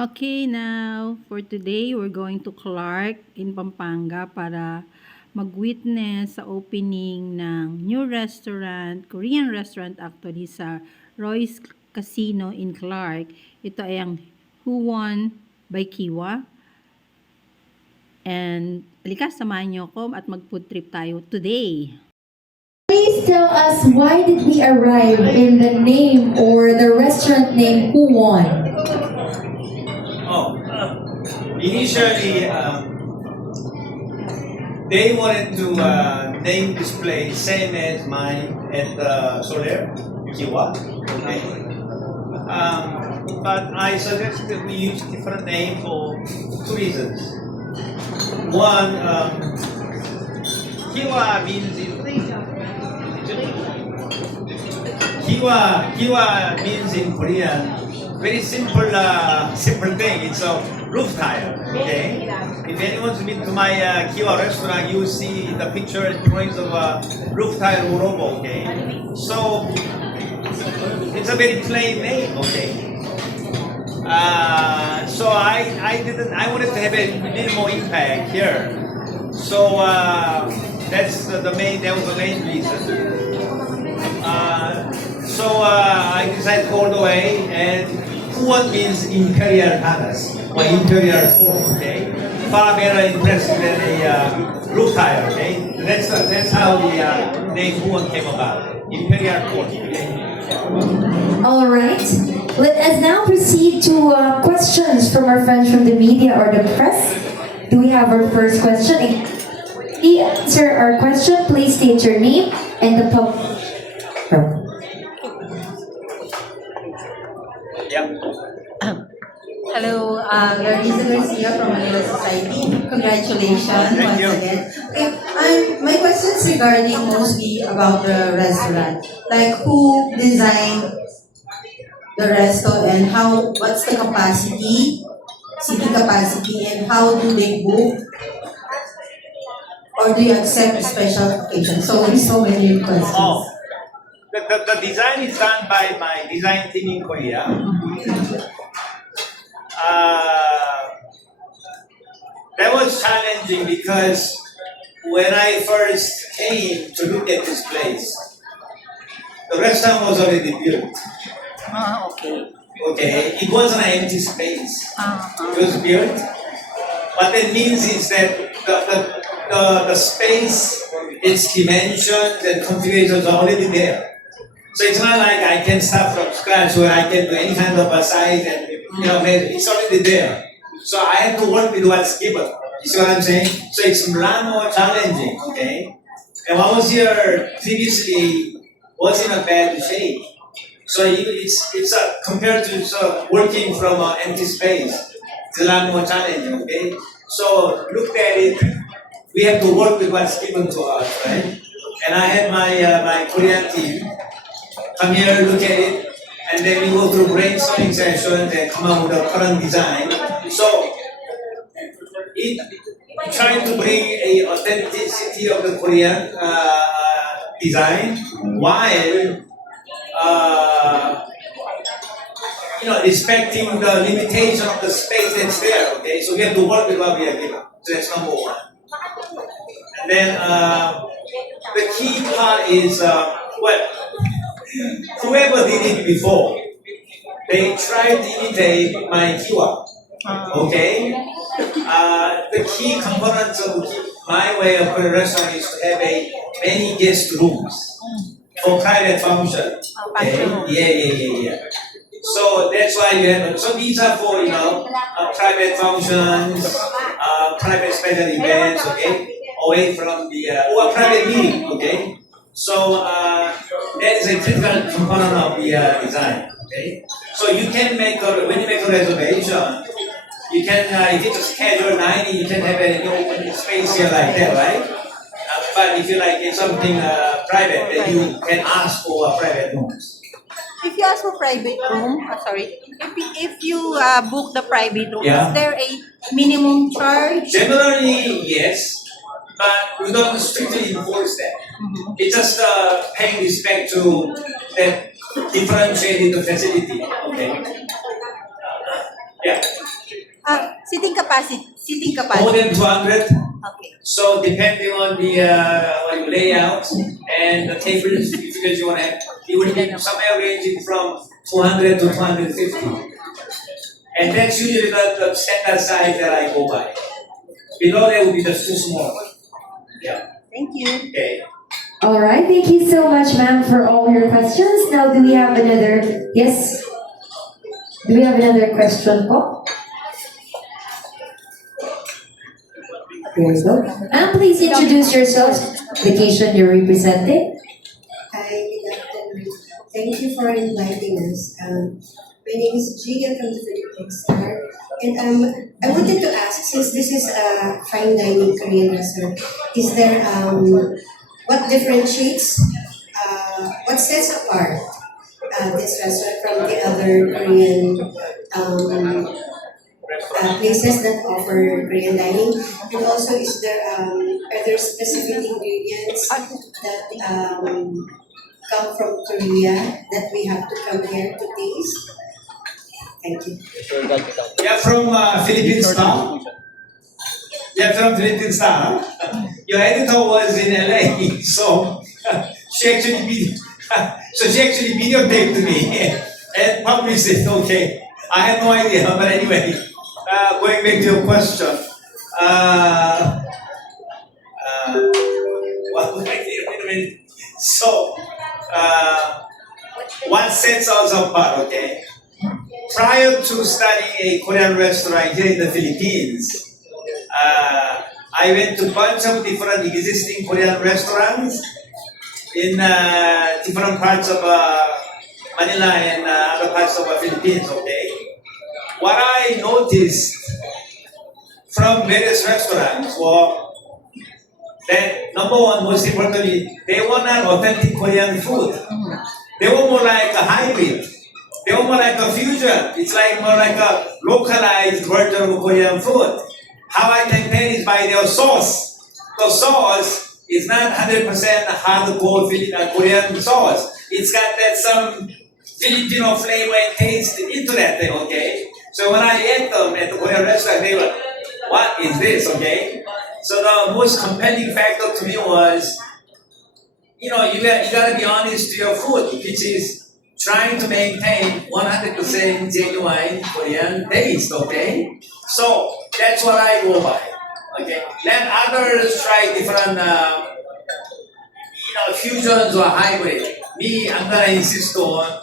Okay, now for today, we're going to Clark in Pampanga para mag-witness sa opening ng new restaurant, Korean restaurant actually sa Royce Casino in Clark. Ito ay ang HUWON by KIWA. And halika, samahan niyo ako at mag-food trip tayo today. Please tell us, why did we arrive in the name or the restaurant name HUWON? Initially, they wanted to name this place same as mine at Soler, KIWA. Okay. But I suggested we use different name for two reasons. One, KIWA means KIWA means in Korean very simple thing. It's a roof tile. Okay. If anyone's been to my KIWA restaurant, you will see the picture drawings of a roof tile robo. Okay. So it's a very plain name. Okay. So I wanted to have a little more impact here. So that was the main reason. So I decided to go all the way, and HUWON means Imperial Palace or Imperial Home. Okay, far better impressive than a roof tile. Okay, that's how the name HUWON came about. Imperial Court. Okay? All right. Let us now proceed to questions from our friends from the media or the press. Do we have our first question? To answer our question, please state your name and the public. Hello, Larissa Garcia from Manila Society. Congratulations once again. Okay, my question is regarding mostly about the restaurant. Like, who designed the resto and what's the capacity, seating capacity, and how do they book? Or do you accept special occasions? So many questions. Oh, the design is done by my design team in Korea. That was challenging because when I first came to look at this place, the restaurant was already built. Okay. Okay, it wasn't an empty space. It was built. What that means is that the space, its dimensions and configurations are already there. So it's not like I can start from scratch where I can do any kind of a size and it's already there. So I have to work with what's given. You see what I'm saying? So it's a lot more challenging, okay? And what was here previously was in a bad shape. So it's compared to working from an empty space, it's a lot more challenging, okay? So looked at it, we have to work with what's given to us, right? And I had my Korean team come here, look at it, and then we go through brainstorming sessions and come up with a current design. So it trying to bring a authenticity of the Korean design while respecting the limitation of the space that's there. Okay, so we have to work with what we are given. So that's number one. And then the key part is whoever did it before, they tried to imitate my KIWA. Okay? The key components of my way of a restaurant is to have many guest rooms for private function. Okay? Yeah. So that's why you have. So these are for private functions, private special events. Okay, away from the or private meeting. Okay. So that is a critical component of the design. Okay, so you can when you make a reservation, you can if it's a schedule 90, you can have an open space here like that, right? But if you like something private, then you can ask for private rooms. If you ask for private room, if you book the private room, Yeah. is there a minimum charge? Generally, yes, but we don't strictly enforce that. It's just paying respect to that differentiated facility. Okay. Yeah. Seating More capacity. than 200. Okay. So depending on the layout and the tables, if you want to have, it will be somewhere ranging from 200 to 250. And that's usually the standard size that I go by. Below that would be just too small. Yeah. Thank you. Okay. All right, thank you so much, ma'am, for all your questions. Now, do we have another? Yes. Do we have another question, po? There you go. Ma'am, please introduce yourself, location you're representing. Hi, good afternoon. Thank you for inviting us. My name is Jiga from the Philippines Star. And I wanted to ask, since this is a fine dining Korean restaurant, is there what differentiates, what sets apart this restaurant from the other Korean places that offer Korean dining? And also, is there are there specific ingredients that come from Korea that we have to come here to taste? Thank you. Yeah, from Philippines now. Yeah, from Philippines now. Your editor was in LA, so she actually videotaped me and published it. Okay, I had no idea, but anyway, going back to your question. What was I saying? Wait a minute. So, what sets us apart? Okay. Prior to studying a Korean restaurant here in the Philippines, I went to a bunch of different existing Korean restaurants in different parts of Manila and other parts of the Philippines, okay? What I noticed from various restaurants were that, number one, most importantly, they were not authentic Korean food. They were more like a hybrid. They were more like a fusion. It's like more like a localized version of Korean food. How I can tell is by their sauce. The sauce is not 100% hardcore Korean sauce. It's got that some Filipino flavor and taste into that thing, okay? So when I ate them at the Korean restaurant, they were, what is this, okay? So the most compelling factor to me was, you gotta be honest to your food, which is trying to maintain 100% genuine Korean taste, okay? So that's what I go by, okay? Then others try different, fusions or hybrid. Me, I'm gonna insist on,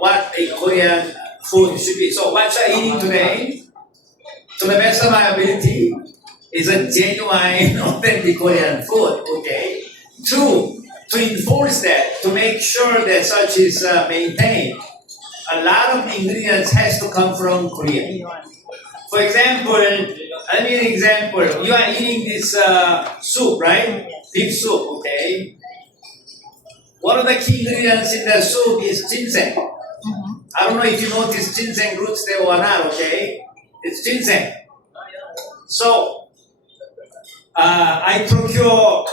what a Korean food should be. So what you're eating today, to the best of my ability, is a genuine, authentic Korean food, okay? Two, to enforce that, to make sure that such is maintained, a lot of ingredients has to come from Korea. For example, I mean example, you are eating this soup, right? Beef soup, okay? One of the key ingredients in the soup is ginseng. I don't know if you notice ginseng roots there or not, okay? It's ginseng. So, I procure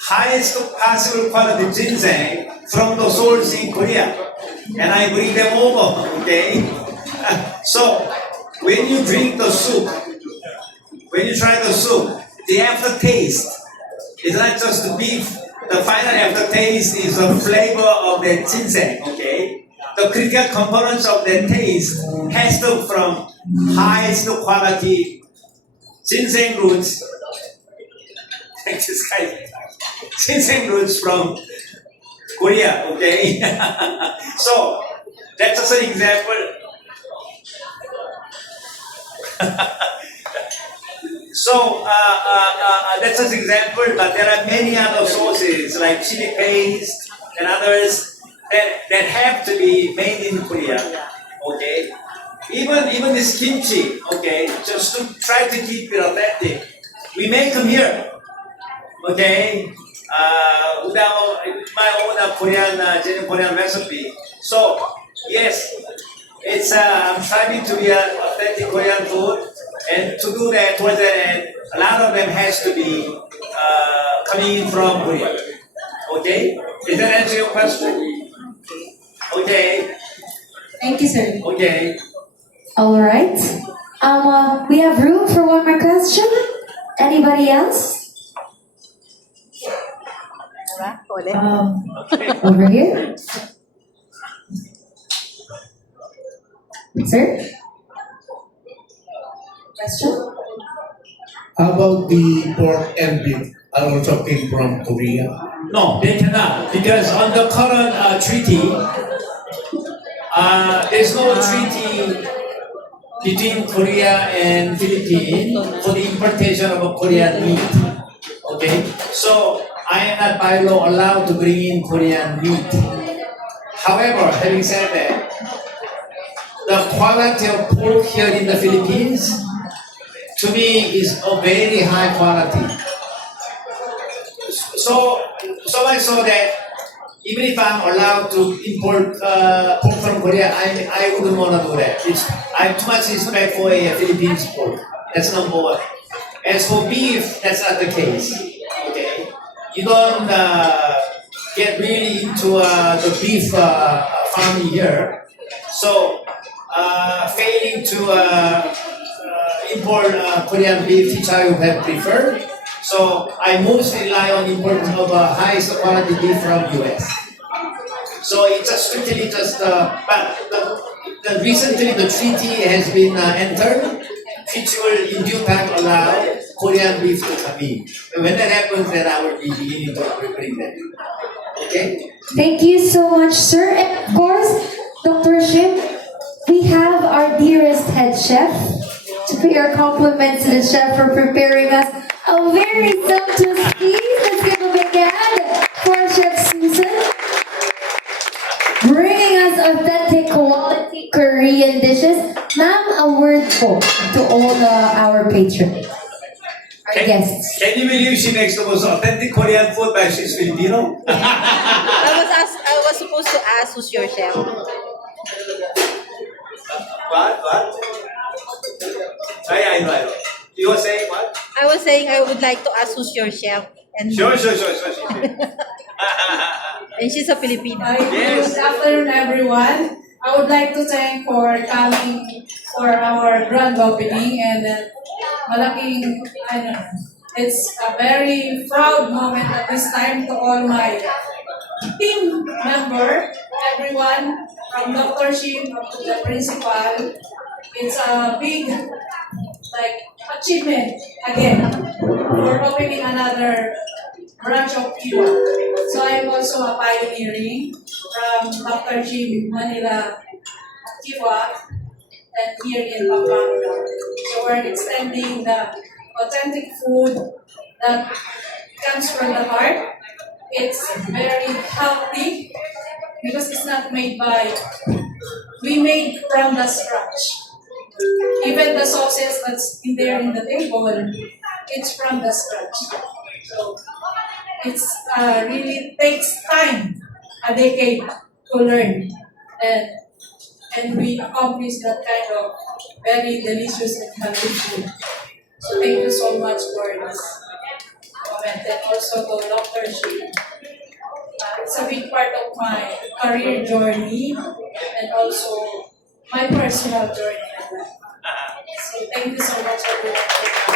highest possible quality ginseng from the source in Korea, and I bring them over, okay? So, when you drink the soup, when you try the soup, the aftertaste is not just the beef. The final aftertaste is the flavor of the ginseng, okay? The critical components of the taste has to from highest quality ginseng roots. This guy, ginseng roots from Korea, okay? So, that's just an example. So, that's just an example, but there are many other sources like chili paste and others that have to be made in Korea, okay? Even this kimchi, okay, just to try to keep it authentic, we make them here, okay? With my own genuine Korean recipe. So, yes, it's I'm striving to be an authentic Korean food, and to do that, towards that end, a lot of them has to be coming in from Korea. Okay? Does that answer your question? Okay. Thank you, sir. Okay. All right. We have room for one more question. Anybody else? Over here. Sir? Question? How about the pork and beef? I also came from Korea. No, they cannot, because on the current treaty, there's no treaty between Korea and Philippines for the importation of a Korean meat. Okay, so I am not by law allowed to bring in Korean meat. However, having said that, the quality of pork here in the Philippines, to me, is a very high quality. So much so that even if I'm allowed to import pork from Korea, I wouldn't want to do that. I have too much respect for a Philippines pork. That's number one. As for beef, that's not the case. Okay, you don't get really into the beef farming here. So failing to import Korean beef, which I would have preferred. So I mostly rely on importing of highest quality beef from US. So it's just strictly just, but recently the treaty has been entered, which will in due time allow Korean beef to come in. And when that happens, then I will be beginning to bring them. Okay? Thank you so much, sir. And of course, Dr. Shim, we have our dearest head chef to pay our compliments to the chef for preparing us a very sumptuous feast. Let's give a big hand for Chef Susan, bringing us authentic quality Korean dishes. Ma'am, a word po to all our patrons, our guests. Can you believe she makes the most authentic Korean food but she's Filipino? I was supposed to ask who's your chef. What? I know. You were saying what? I was saying I would like to ask who's your chef. And Sure. and she's a Filipino. Yes. Good afternoon, everyone. I would like to thank for coming for our grand opening and malaking, it's a very proud moment at this time to all my team member, everyone from Dr. Shim up to the principal. It's a big achievement again for opening another branch of KIWA. So I'm also a pioneering from Dr. Jim Manila KIWA and here in Pampanga. So we're extending the authentic food that comes from the heart. It's very healthy because it's not made we made from the scratch. Even the sauces that's in there in the table, it's from the scratch. So it's really takes time, a decade to learn, and we accomplish that kind of very delicious and healthy food. So thank you so much for this comment, and also to Dr. Shi. It's a big part of my career journey and also my personal journey. So thank you so much, everyone.